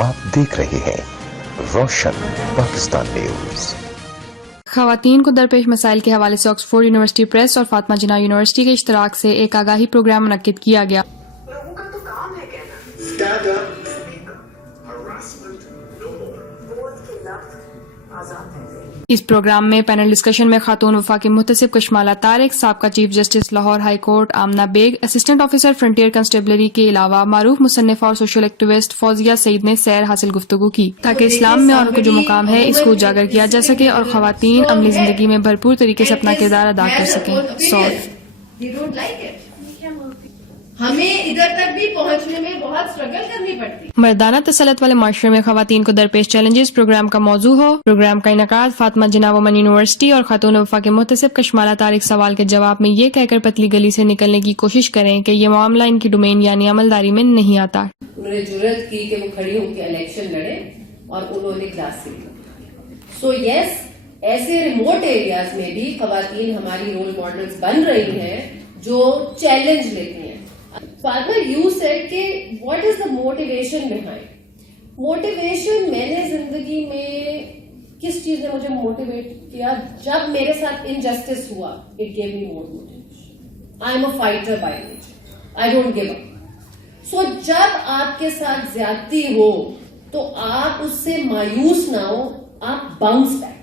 آپ دیکھ رہے ہیں روشن پاکستان نیوز۔ خواتین کو درپیش مسائل کے حوالے سے آکسفورڈ یونیورسٹی پریس اور فاطمہ جناح یونیورسٹی کے اشتراک سے ایک آگاہی پروگرام منعقد کیا گیا۔ لوگوں کا تو کام ہے کہنا stand up, harassment no more, vote کے لفظ آزاد ہیں۔ اس پروگرام میں پینل ڈسکشن میں خاتون وفاقی محتسب کشمالہ طارق، سابقہ chief justice Lahore high court Amna Baig, assistant officer Frontier Constabulary کے علاوہ معروف مصنفہ اور سوشل ایکٹیوسٹ فوزیہ سعید نے سیر حاصل گفتگو کی تاکہ اسلام میں عورت کو جو مقام ہے اس کو اجاگر کیا جا سکے اور خواتین عملی زندگی میں بھرپور طریقے سے اپنا کردار ادا کر سکیں۔ ہمیں ادھر تک بھی پہنچنے میں بہت اسٹرگل کرنی پڑتی۔ مردانہ تسلط والے معاشرے میں خواتین کو درپیش چیلنجز پروگرام کا موضوع ہو۔ پروگرام کا انعقاد فاطمہ جناح وومن یونیورسٹی اور خاتون وفاق محتسب کشمالہ طارق سوال کے جواب میں یہ کہہ کر پتلی گلی سے نکلنے کی کوشش کریں کہ یہ معاملہ ان کی ڈومین یعنی عملداری میں نہیں آتا۔ انہوں نے جرأت کی کہ وہ کھڑی ہو کے الیکشن لڑے اور انہوں نے کلاس لی۔ سو یس، ایسے ریموٹ ایریاز میں بھی خواتین ہماری رول ماڈلز بن رہی ہیں جو چیلنج لیتی ہیں۔ فاطمہ یو سیڈ کہ what is the motivation behind? Motivation میں نے زندگی میں کس چیز نے مجھے موٹیویٹ کیا؟ جب میرے ساتھ انجسٹس ہوا، it give me more motivation. I am a fighter by nature, I don't give up. So جب آپ کے ساتھ زیادتی ہو تو آپ اس سے مایوس نہ ہو، آپ باؤنس بیک۔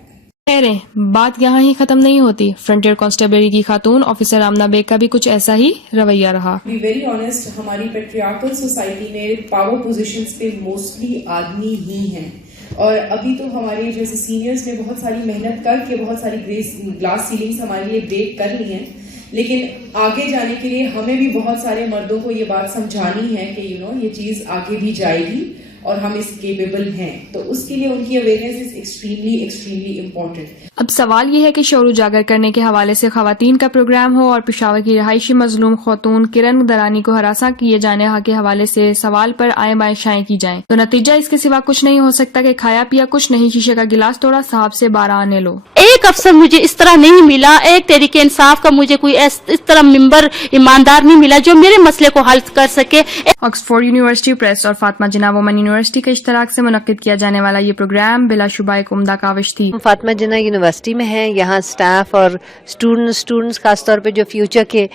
بات یہاں ہی ختم نہیں ہوتی۔ فرنٹیئر کانسٹیبلری کی خاتون آفیسر آمنہ بیگ کا بھی کچھ ایسا ہی رویہ رہا۔ بی ویری آنیسٹ، ہماری پیٹریارکل سوسائٹی میں پاور پوزیشنز پہ موسٹلی آدمی ہی ہیں، اور ابھی تو ہمارے جیسے سینئرز نے بہت ساری محنت کر کے بہت ساری گلاس سیلنگز ہمارے لیے بریک کر لی ہیں، لیکن آگے جانے کے لیے ہمیں بھی بہت سارے مردوں کو یہ بات سمجھانی ہے کہ یہ چیز آگے بھی جائے گی اور ہم اس کیپیبل ہیں، تو اس کے لیے ان کی اویئرنیس از ایکسٹریملی امپورٹنٹ۔ اب سوال یہ ہے کہ شعور اجاگر کرنے کے حوالے سے خواتین کا پروگرام ہو اور پشاور کی رہائشی مظلوم خاتون کرن درانی کو ہراساں کیے جانے کے حوالے سے سوال پر آئیں بائیں شائیں کی جائیں تو نتیجہ اس کے سوا کچھ نہیں ہو سکتا کہ کھایا پیا کچھ نہیں، شیشے کا گلاس توڑا، صاحب سے 12 آنے لو۔ ایک افسر مجھے اس طرح نہیں ملا، ایک تحریک انصاف کا مجھے کوئی اس طرح ممبر ایماندار نہیں ملا جو میرے مسئلے کو حل کر سکے۔ آکسفورڈ یونیورسٹی پریس اور فاطمہ جناح وومن یونیورسٹی کے اشتراک سے منعقد کیا جانے والا یہ پروگرام بلا شبہ ایک عمدہ کاوش تھی۔ فاطمہ جناح یونیورسٹی میں ہیں، یہاں سٹاف اور اسٹوڈنٹس خاص طور پہ جو فیوچر کے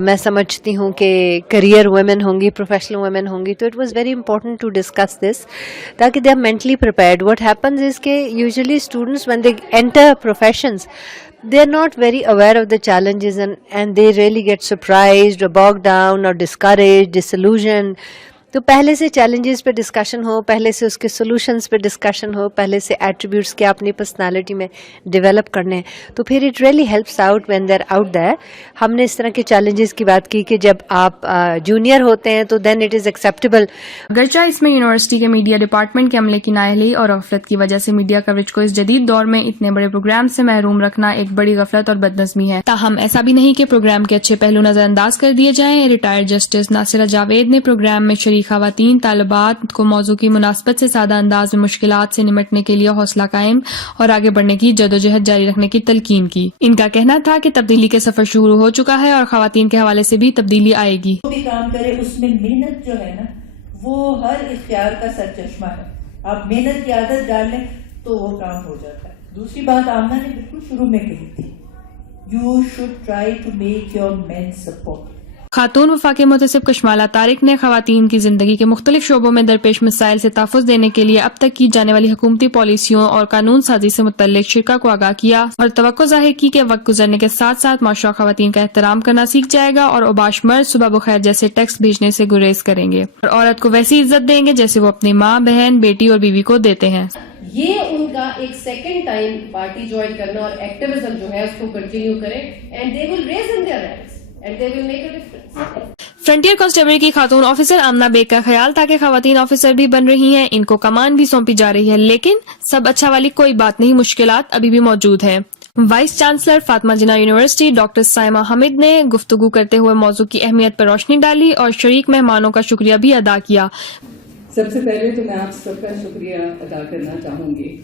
میں سمجھتی ہوں کہ کریئر ویمن ہوں گی، پروفیشنل ویمن ہوں گی، تو it was very important to discuss this تاکہ they are mentally prepared. What happens is کہ usually students when they enter professions, they are not very aware of the challenges and they really get surprised or bogged down or discouraged, disillusioned. تو پہلے سے challenges پہ discussion ہو، پہلے سے اس کے solutions پہ discussion ہو، پہلے سے ایٹریبیوٹس کیا اپنی پرسنالٹی میں ڈیولپ کرنے ہیں، تو پھر it really helps out when there out there. ہم نے اس طرح کے چیلنجز کی بات کی کہ جب آپ جونیئر ہوتے ہیں تو دین اٹ از ایکسیپٹیبل۔ اگرچہ اس میں یونیورسٹی کے میڈیا ڈپارٹمنٹ کے عملے کی نااہلی اور غفلت کی وجہ سے میڈیا کوریج کو اس جدید دور میں اتنے بڑے پروگرام سے محروم رکھنا ایک بڑی غفلت اور بدنظمی ہے، تاہم ایسا بھی نہیں کہ پروگرام کے اچھے پہلو نظر انداز کر دیے جائیں۔ ریٹائرڈ جسٹس ناصرہ جاوید نے پروگرام میں شریک خواتین طالبات کو موضوع کی مناسبت سے سادہ انداز میں مشکلات سے نمٹنے کے لیے حوصلہ قائم اور آگے بڑھنے کی جدوجہد جاری رکھنے کی تلقین کی۔ ان کا کہنا تھا کہ تبدیلی کے سفر شروع ہو چکا ہے اور خواتین کے حوالے سے بھی تبدیلی آئے گی۔ جو بھی کام کرے اس میں محنت جو ہے نا وہ ہر اختیار کا سرچشمہ ہے۔ آپ محنت کی عادت ڈال لیں تو وہ کام ہو جاتا ہے۔ دوسری بات آمنہ نے بالکل شروع میں کہی تھی، you should try to make your main support. خاتون وفاق محتسب کشمالہ طارق نے خواتین کی زندگی کے مختلف شعبوں میں درپیش مسائل سے تحفظ دینے کے لیے اب تک کی جانے والی حکومتی پالیسیوں اور قانون سازی سے متعلق شرکا کو آگاہ کیا اور توقع ظاہر کی کہ وقت گزرنے کے ساتھ ساتھ معاشرہ خواتین کا احترام کرنا سیکھ جائے گا اور اوباش مرد صبح بخیر جیسے ٹیکس بھیجنے سے گریز کریں گے اور عورت کو ویسی عزت دیں گے جیسے وہ اپنی ماں، بہن، بیٹی اور بیوی کو دیتے ہیں۔ یہ ان کا ایک سیکنڈ ٹائم پارٹی جوائن کرنا اور ایکٹیویزم جو ہے اس کو کنٹینیو کریں and they will raise in their ranks and they will make a difference. Frontier constabulary کی خاتون آفیسر آمنہ بیگ کا خیال تھا کہ خواتین آفیسر بھی بن رہی ہیں، ان کو کمان بھی سونپی جا رہی ہے، لیکن سب اچھا والی کوئی بات نہیں، مشکلات ابھی بھی موجود ہیں۔ وائس چانسلر فاطمہ جناح یونیورسٹی ڈاکٹر سائمہ حمید نے گفتگو کرتے ہوئے موضوع کی اہمیت پر روشنی ڈالی اور شریک مہمانوں کا شکریہ بھی ادا کیا۔ سب سے پہلے تو میں آپ سب کا شکریہ ادا کرنا چاہوں گی۔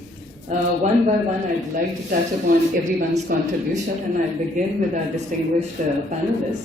One by one, I'd like to touch upon everyone's contribution, and I'll begin with our distinguished panelists.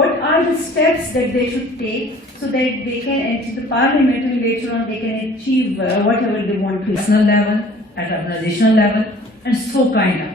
What are the steps that they should take so that they can enter the parliament and later on they can achieve whatever they want to. National level, at organizational level, and so kind of.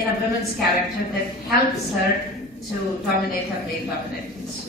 In a woman's character that helps her to dominate her male-dominated.